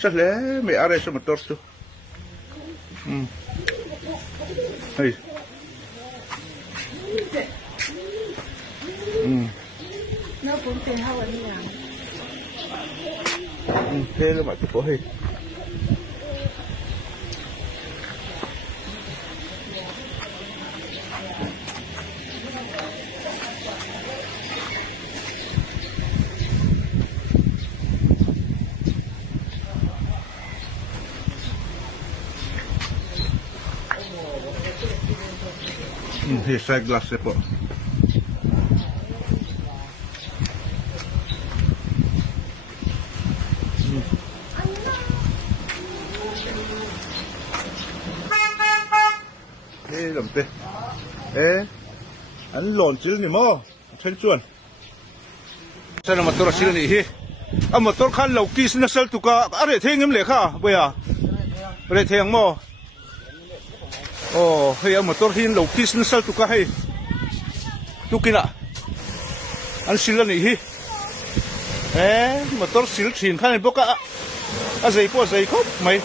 Sale, me are sa motor to. Hey. Nó cũng tiền hao anh làm. Thế là mọi cái có hey. Here's a glass po. Làm tê. Ê, anh lộn chữ này mò, thanh chuẩn. Sao mà tôi xin này hi? Mà tôi khăn lâu kỳ sinh sel tụ cả, để thế ngắm lệ khá, bây giờ, để thế mò. Ồ, hay mà tôi hin lâu kỳ sinh sel tụ cả hay, tụ kia nè, anh xin này hi. Ê, mà tôi xin khăn này bốc cả, à giấy po giấy khóc mày.